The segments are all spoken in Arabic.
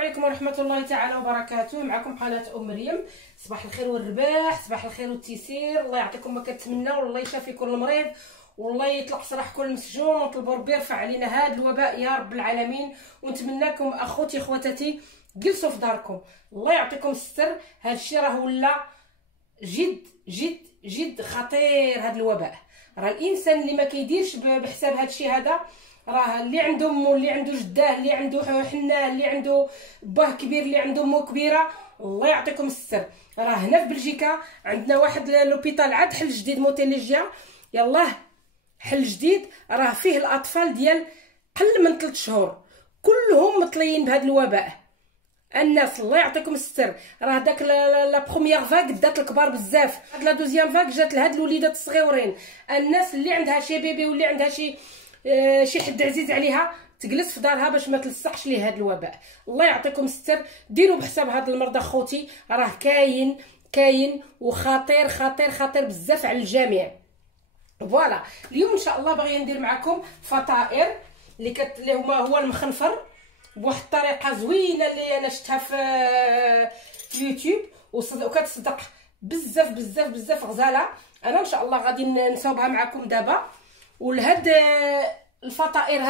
عليكم ورحمة الله تعالى وبركاته. معكم قناة أم مريم. صباح الخير والرباح، صباح الخير والتيسير. الله يعطيكم ما كتمناو، والله يشافي كل مريض، والله يطلق سراح كل مسجون، ونطلبوا ربي يرفع علينا هذا الوباء يا رب العالمين. ونتمناكم اخوتي خواتاتي جلسوا في داركم، الله يعطيكم الستر. هذا الشيء راه ولا جد جد جد خطير. هذا الوباء راه الانسان اللي ما كيديرش بحساب هذا الشيء هذا، راه اللي عنده امه، اللي عنده جداه، اللي عنده حناه، اللي عنده باه كبير، اللي عنده امه كبيره، الله يعطيكم الستر. راه هنا في بلجيكا عندنا واحد لوبيتال عاد حل جديد موتيليجيا، يلاه حل جديد، راه فيه الاطفال ديال قل من 3 شهور كلهم مطليين بهذا الوباء. الناس الله يعطيكم الستر، راه داك لا بروميير فاك دات الكبار بزاف، هاد لا دوزيام فاك جات لهاد الوليدات الصغيورين. الناس اللي عندها شي بيبي واللي عندها شي حد عزيز عليها تجلس في دارها باش ما تلصقش ليه هذا الوباء. الله يعطيكم الستر، ديروا بحساب هاد المرضى خوتي، راه كاين وخطير خطير خطير بزاف على الجميع. فوالا اليوم ان شاء الله باغيه ندير معكم فطائر اللي هو المخنفر بواحد الطريقه زوينه اللي انا شفتها في يوتيوب وكتصدق بزاف بزاف بزاف غزاله. انا ان شاء الله غادي نصاوبها معكم دابا. ولهاد الفطائر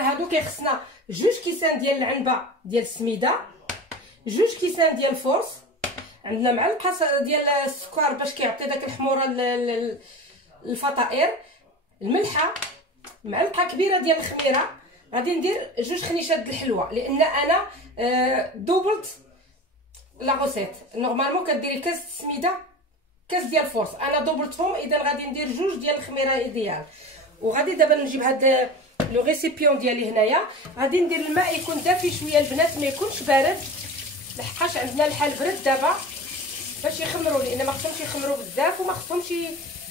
هادو كيخصنا 2 كيسان ديال العنبه ديال السميده، 2 كيسان ديال الفورس، عندنا معلقه ديال السكر باش كيعطي داك الحموره الفطائر، الملحه، معلقه كبيره ديال الخميره. غادي ندير 2 خنيشات د الحلوه لان انا دوبلت لا غوسيت. نورمالمون كديري كاس السميده كاس ديال الفورس، انا دوبلتهم، اذا غادي ندير 2 ديال الخميره ايديال. وغادي دابا نجيب هاد لو ريسيبيون ديالي هنايا، غادي ندير الماء يكون دافي شويه البنات، ما يكونش بارد لحقاش عندنا الحال برد دابا باش يخمروا، لان ما خصهمش يخمروا بزاف وما خصهمش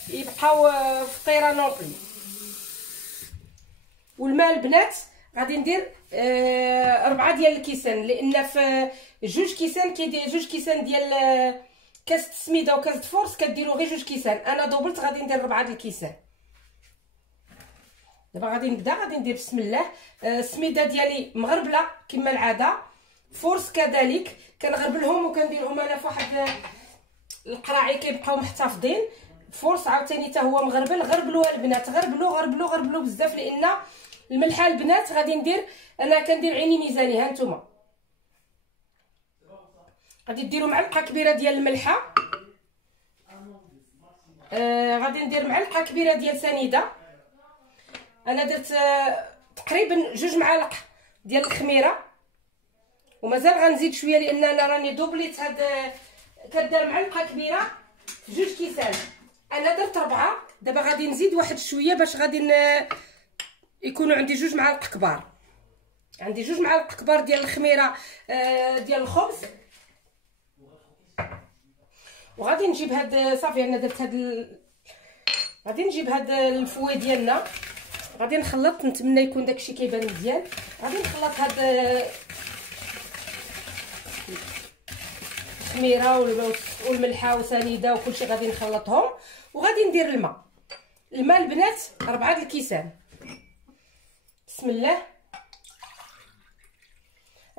يبقاو فطيره نوبلي. والماء البنات غادي ندير 4 ديال الكيسان، لان في 2 كيسان كيدير 2 كيسان ديال كاس السميده وكاس الفورس كديروا غير 2 كيسان، انا دوبلت غادي ندير 4 د الكيسان. دابا غادي نبدا، غادي ندير بسم الله. السميده ديالي مغربله كما العاده، فورس كذلك كنغربلهم وكنديرهم انا في واحد القراعي كيبقاو محتفظين. فورس عاوتاني حتى هو مغربل، غربلوها البنات، غربلوا بزاف، لان الملحه البنات غادي ندير، انا كندير عيني ميزاني. ها نتوما غادي ديروا معلقه كبيره ديال الملحه، غادي ندير معلقه كبيره ديال سنيده، انا درت تقريبا 2 معالق ديال الخميره، ومازال غنزيد شويه لان انا راني دوبليت هاد كدير معلقه كبيره 2 كيسان، انا درت 4. دابا غادي نزيد واحد شويه باش غادي يكونوا عندي 2 معالق كبار. عندي 2 معالق كبار ديال الخميره ديال الخبز. وغادي نجيب هاد صافي، انا درت هاد غادي نجيب هاد الفوي ديالنا، غادي نخلط، نتمنى يكون داكشي كيبان مزيان. غادي نخلط هاد الخميره والملحه وسنيده وكلشي غادي نخلطهم. وغادي ندير الماء البنات 4 د الكيسان. بسم الله.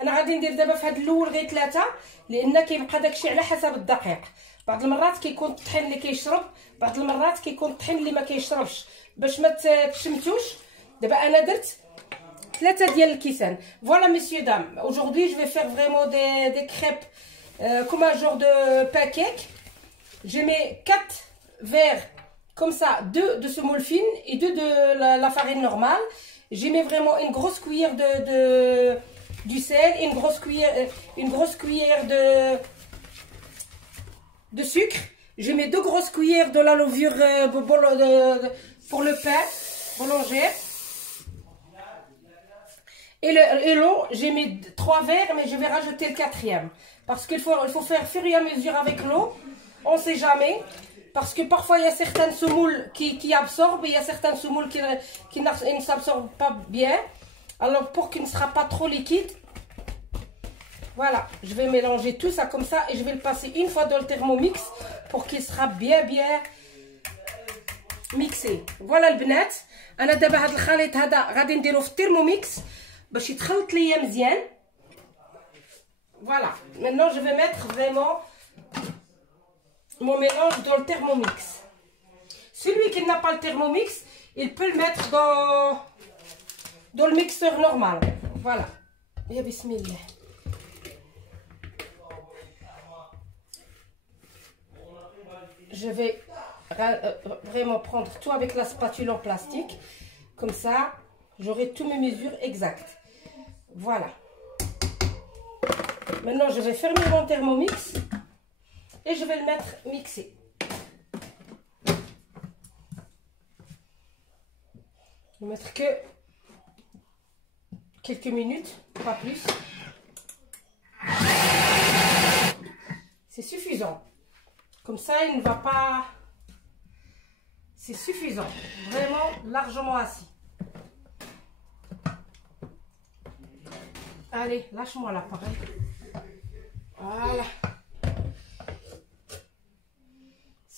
انا غادي ندير دابا في هاد الاول غير 3 لان كيبقى داكشي على حسب الدقيق. بعض المرات كيكون الطحين اللي كيشرب، بعض المرات كيكون الطحين اللي ما كيشربش، باش ما تشمتوش. دابا انا درت 3 ديال الكيسان. فوالا ميسيو دام، aujourd'hui je vais faire vraiment des crêpes comme un genre de pancake. Je mets 4 verres comme ça, 2 de semoule fine et 2 de la farine normale. Je mets vraiment une grosse cuillère du sel, une grosse cuillère de sucre. Je mets 2 grosses cuillères de la levure pour le pain boulanger. Et l'eau, j'ai mis 3 verres, mais je vais rajouter le 4e. Parce qu'il faut faire fur et à mesure avec l'eau. On ne sait jamais. Parce que parfois, il y a certaines semoules qui absorbent, et il y a certaines semoules qui ne s'absorbent pas bien. Alors, pour qu'il ne sera pas trop liquide, voilà, je vais mélanger tout ça comme ça et je vais le passer une fois dans le Thermomix pour qu'il sera bien mixé. Voilà le bnat. انا دابا هذا الخليط هذا غادي نديرو في الترموميكس باش يتخلط ليا مزيان. Voilà, maintenant je vais mettre vraiment mon mélange dans le thermomix. Celui qui n'a pas le thermomix, il peut le mettre dans le mixeur normal. Voilà. Ya bismillah. Je vais vraiment prendre tout avec la spatule en plastique. Comme ça, j'aurai toutes mes mesures exactes. Voilà. Maintenant, je vais fermer mon thermomix et je vais le mettre mixer. Je vais mettre que quelques minutes, pas plus. C'est suffisant. Comme ça, il ne va pas... C'est suffisant. Vraiment largement assis. Allez, lâche-moi l'appareil. Voilà.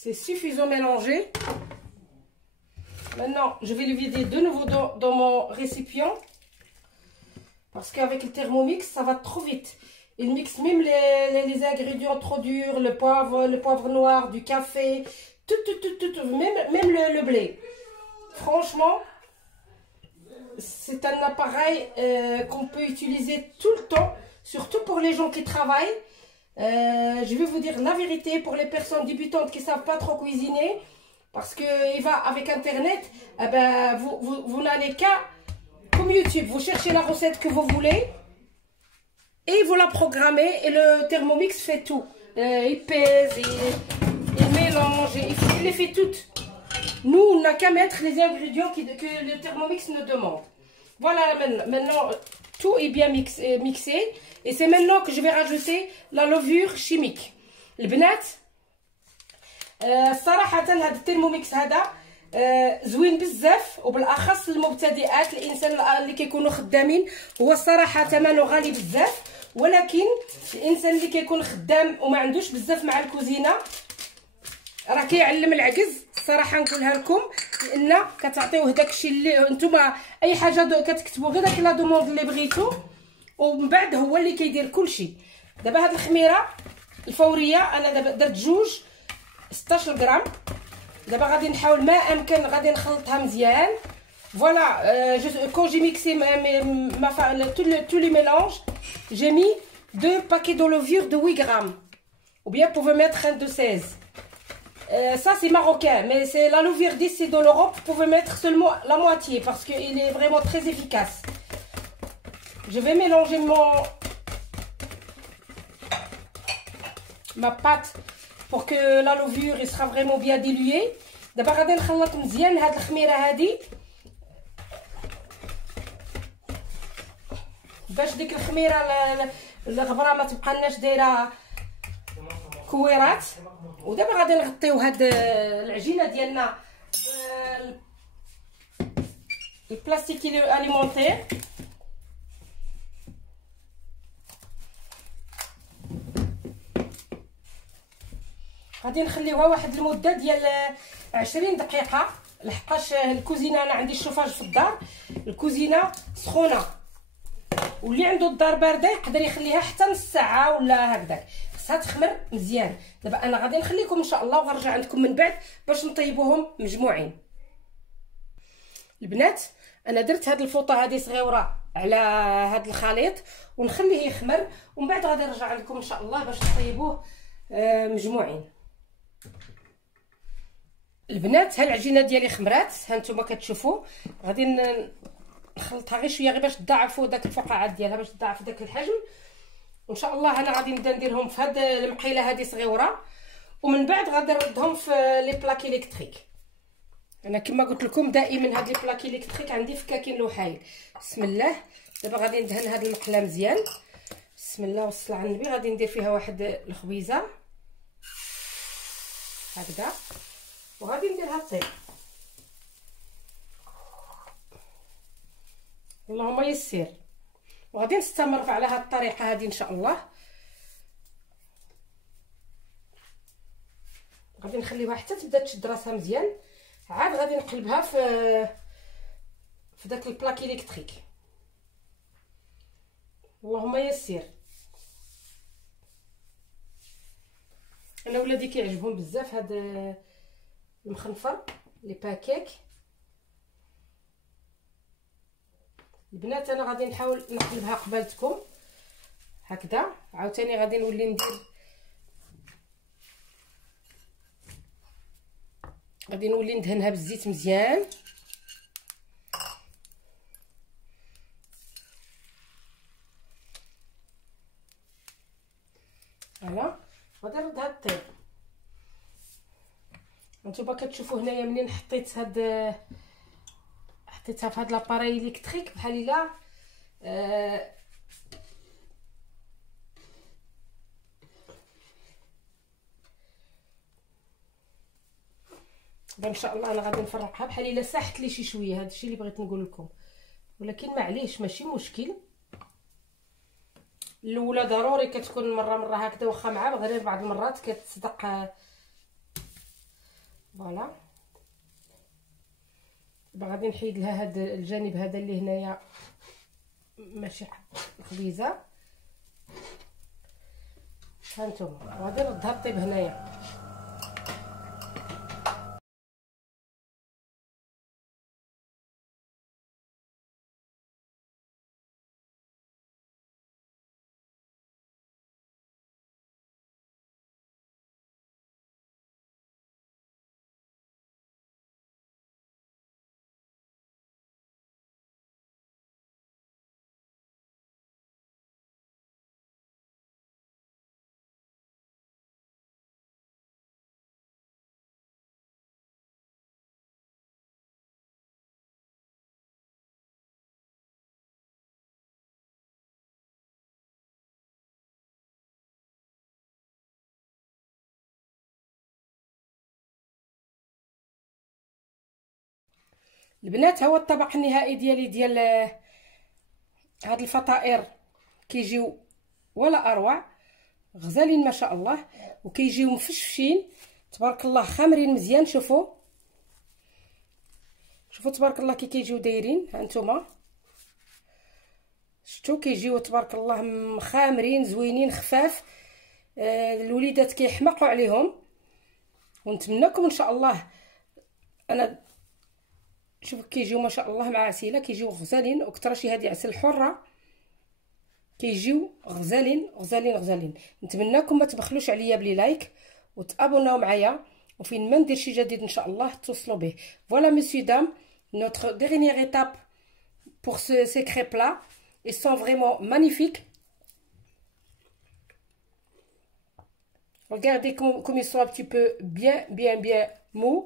C'est suffisant mélangé. Maintenant, je vais le vider de nouveau dans mon récipient. Parce qu'avec le thermomix, ça va trop vite. Il mixe même les ingrédients trop durs, le poivre noir, du café, tout, même le blé. Franchement, c'est un appareil qu'on peut utiliser tout le temps, surtout pour les gens qui travaillent. Je vais vous dire la vérité, pour les personnes débutantes qui ne savent pas trop cuisiner, parce qu'il va avec internet, eh ben, vous n'allez qu'à, comme YouTube, vous cherchez la recette que vous voulez et vous la programmez et le thermomix fait tout. Il pèse, il mélange, il les fait toutes. Nous, on n'a qu'à mettre les ingrédients que le thermomix nous demande. Voilà, maintenant tout est bien mixé. Et c'est maintenant que je vais rajouter la levure chimique. البنات صراحة هذا الترموميكس هذا زوين بزاف، وبالاخص للمبتدئات، الانسان اللي كيكونوا خدامين. هو الصراحة ثمنه غالي بزاف، ولكن الانسان اللي كيكون خدام وما عندوش بزاف مع الكوزينة راه كيعلم العجز. الصراحه نقولها لكم، لان كتعطيوه داكشي اللي نتوما اي حاجه كتكتبوا غير داك لا دوموند اللي بغيتو، ومن بعد هو اللي كيدير كلشي. دابا هاد الخميره الفوريه انا دابا درت جوج 16 غرام. دابا غادي نحاول ما امكن غادي نخلطها مزيان. فوالا quand j'ai mixé tous les mélanges, j'ai mis 2 paquets de levure de 8 grammes, ou bien vous pouvez mettre un de 16. Ça c'est marocain, mais c'est la levure d'ici de l'Europe, vous pouvez mettre seulement la moitié parce qu'il est vraiment très efficace. Je vais mélanger ma pâte pour que la levure il sera vraiment bien diluée. دابا غادي نخلط مزيان هاد الخميره هادي باش ديك الخميره الغبره ما تبقالناش دايره كويرات. ودابا غادي نغطيو هاد العجينه ديالنا البلاستيك اليمونتير. غادي نخليوها واحد المده ديال 20 دقيقه، لحقاش الكوزينه انا عندي الشوفاج في الدار، الكوزينه سخونه، واللي عنده الدار بارده يقدر يخليها حتى نص ساعه ولا هكذاك، خصها تخمر مزيان. دابا انا غادي نخليكم ان شاء الله وغنرجع عندكم من بعد باش نطيبوهم مجموعين. البنات انا درت هاد الفوطه هذه صغيره على هاد الخليط ونخليه يخمر، ومن بعد غادي نرجع عندكم ان شاء الله باش نطيبوه مجموعين. البنات ها العجينه ديالي خمرات، ها نتوما كتشوفوا. غادي نخلطها غير شويه غير باش تضاعفوا داك الفقاعات ديالها، باش تضاعف داك الحجم. وان شاء الله انا غادي نبدا نديرهم في هاد المقيله هذه صغيره، ومن بعد غادي نردهم في لي بلاك الكتريك. انا كما قلت لكم دائما هاد لي بلاك الكتريك عندي فكاكين لوحايل. بسم الله. دابا غادي ندهن هاد المقله مزيان. بسم الله والصلاه على النبي. غادي ندير فيها واحد الخبيزه هكذا، وغادي نديرها طيب. اللهم يسر. وغادي نستمر على هاد الطريقه هذه ان شاء الله. غادي نخليوها حتى تبدا تشد راسها مزيان، عاد غادي نقلبها في داك البلاك الكتريك. اللهم يسر. انا ولادي كيعجبهم بزاف هاد المخنفر لي باكيك. البنات انا غادي نحاول نقلبها قبالتكم هكذا، عاوتاني غادي نولي ندهنها بالزيت مزيان. فوالا غادي نردها طيب. هانتوما كتشوفوا هنايا منين حطيتها في هاد لاباراي الكتريك بحال الا ان شاء الله انا غادي نفرقها بحال الا ساحت لي شي شويه. هادشي اللي بغيت نقول لكم، ولكن معليش ماشي مشكل. الاولى ضروري كتكون مره هكذا، واخا مع غير بعض المرات كتصدق. فوالا دابا غادي نحيد لها هاد الجانب هذا اللي هنايا ماشي خبيزه. هانتوما غادي نردها طيب هنايا. البنات هو الطبق النهائي ديال هاد الفطائر. كيجيو ولا اروع، غزالين ما شاء الله، وكيجيو مفشفشين تبارك الله، خامرين مزيان. شوفوا تبارك الله كي كيجيو دايرين. ها نتوما شفتوا كيجيو تبارك الله خامرين زوينين خفاف. الوليدات كيحمقوا عليهم، ونتمنىكم ان شاء الله. انا شوف كيجيو ما شاء الله مع عسيله، كيجيو غزالين. واكثر شي هذه عسل حره، كيجيو غزالين. نتمنىكم ما تبخلوش عليا بلي لايك وتابوناو معايا، وفين ما ندير شي جديد ان شاء الله توصلوا به. فوالا مسيو دام notre dernière étape pour ces crêpes là. Ils sont vraiment magnifiques. Regardez comme ils sont un petit peu bien mous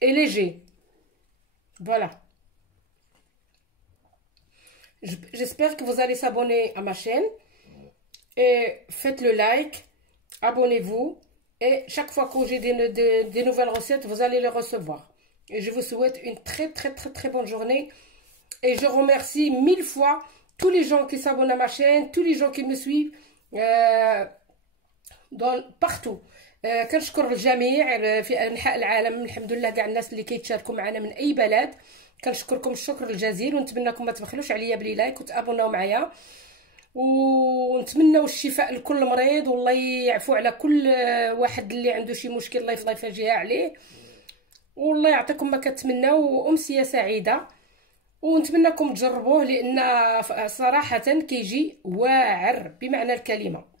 et légers. Voilà. J'espère que vous allez s'abonner à ma chaîne et faites le like, abonnez-vous, et chaque fois que j'ai des nouvelles recettes, vous allez les recevoir. Et je vous souhaite une très bonne journée, et je remercie 1000 fois tous les gens qui s'abonnent à ma chaîne, tous les gens qui me suivent partout. كنشكر الجميع في انحاء العالم، الحمد لله كاع الناس اللي كيتشاركوا معنا من اي بلد. كنشكركم الشكر الجزيل، ونتمنىكم ما تبخلوش عليا بلي لايك وتابوناو معايا، ونتمنوا الشفاء لكل مريض، والله يعفو على كل واحد اللي عنده شي مشكل، الله يفرجها عليه، والله يعطيكم ما كتمناو، وامسيه سعيده. ونتمنىكم تجربوه لان صراحه كيجي واعر بمعنى الكلمه.